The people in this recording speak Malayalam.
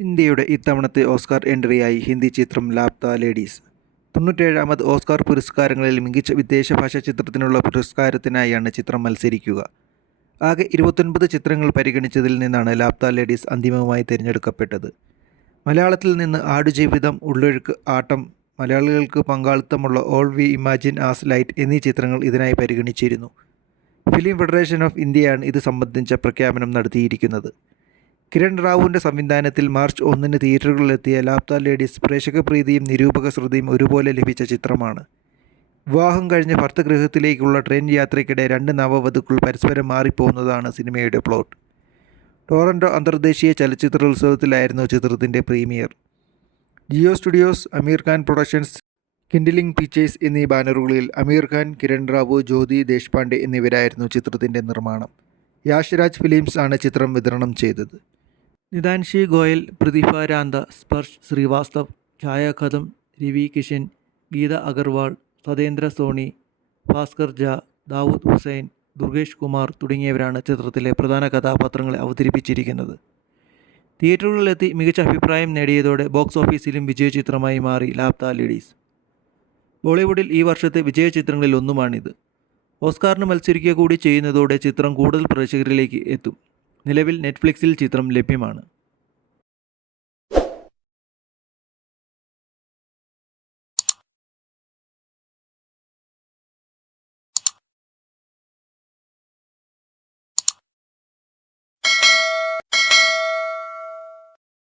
ഇന്ത്യയുടെ ഇത്തവണത്തെ ഓസ്കാർ എൻട്രിയായി ഹിന്ദി ചിത്രം ലാപ്ത ലേഡീസ്. തൊണ്ണൂറ്റേഴാമത് ഓസ്കാർ പുരസ്കാരങ്ങളിൽ മികച്ച വിദേശ ഭാഷാ ചിത്രത്തിനുള്ള പുരസ്കാരത്തിനായാണ് ചിത്രം മത്സരിക്കുക. ആകെ ഇരുപത്തൊൻപത് ചിത്രങ്ങൾ പരിഗണിച്ചതിൽ നിന്നാണ് ലാപ്ത ലേഡീസ് അന്തിമമായി തിരഞ്ഞെടുക്കപ്പെട്ടത്. മലയാളത്തിൽ നിന്ന് ആടുജീവിതം ഉള്ളൊഴുക്ക് ആട്ടം മലയാളികൾക്ക് പങ്കാളിത്തമുള്ള all we imagine as light എന്നീ ചിത്രങ്ങൾ ഇതിനായി പരിഗണിച്ചിരുന്നു. ഫിലിം ഫെഡറേഷൻ ഓഫ് ഇന്ത്യയാണ് ഇത് സംബന്ധിച്ച പ്രഖ്യാപനം നടത്തിയിരിക്കുന്നത്. കിരൺ റാവുവിന്റെ സംവിധാനത്തിൽ മാർച്ച് ഒന്നിന് തിയേറ്ററുകളിലെത്തിയ ലാപ്ത ലേഡീസ് പ്രേക്ഷക പ്രീതിയും നിരൂപക ശ്രദ്ധയും ഒരുപോലെ ലഭിച്ച ചിത്രമാണ്. വിവാഹം കഴിഞ്ഞ് ഭർത്തഗൃഹത്തിലേക്കുള്ള ട്രെയിൻ യാത്രയ്ക്കിടെ രണ്ട് നവവധുക്കൾ പരസ്പരം മാറിപ്പോകുന്നതാണ് സിനിമയുടെ പ്ലോട്ട്. ടോറന്റോ അന്തർദേശീയ ചലച്ചിത്രോത്സവത്തിലായിരുന്നു ചിത്രത്തിന്റെ premiere. Jio studios Aamir Khan productions kindling pictures എന്നീ ബാനറുകളിൽ അമീർ ഖാൻ കിരൺ റാവു ജ്യോതി ദേശ്പാണ്ഡെ എന്നിവരായിരുന്നു ചിത്രത്തിന്റെ നിർമ്മാണം. യാഷ്രാജ് ഫിലിംസ് ആണ് ചിത്രം വിതരണം ചെയ്തത്. നിതാൻഷി ഗോയൽ പ്രതിഭ രാന്ത സ്പർശ് ശ്രീവാസ്തവ് ഛായാകഥം രവി കിഷൻ ഗീത അഗർവാൾ സതേന്ദ്ര സോണി ഭാസ്കർ ജ ദാവൂദ് ഹുസൈൻ ദുർഗേഷ് കുമാർ തുടങ്ങിയവരാണ് ചിത്രത്തിലെ പ്രധാന കഥാപാത്രങ്ങളെ അവതരിപ്പിച്ചിരിക്കുന്നത്. തിയേറ്ററുകളിലെത്തി മികച്ച അഭിപ്രായം നേടിയതോടെ ബോക്സ് ഓഫീസിലും വിജയ ചിത്രമായി മാറി ലാപ്ത ലേഡീസ്. ബോളിവുഡിൽ ഈ വർഷത്തെ വിജയ ചിത്രങ്ങളിൽ ഒന്നുമാണിത്. ഓസ്കാറിന് മത്സരിക്കുക കൂടി ചെയ്യുന്നതോടെ ചിത്രം കൂടുതൽ പ്രേക്ഷകരിലേക്ക് എത്തും. നിലവിൽ നെറ്റ്ഫ്ലിക്സിൽ ചിത്രം ലഭ്യമാണ്.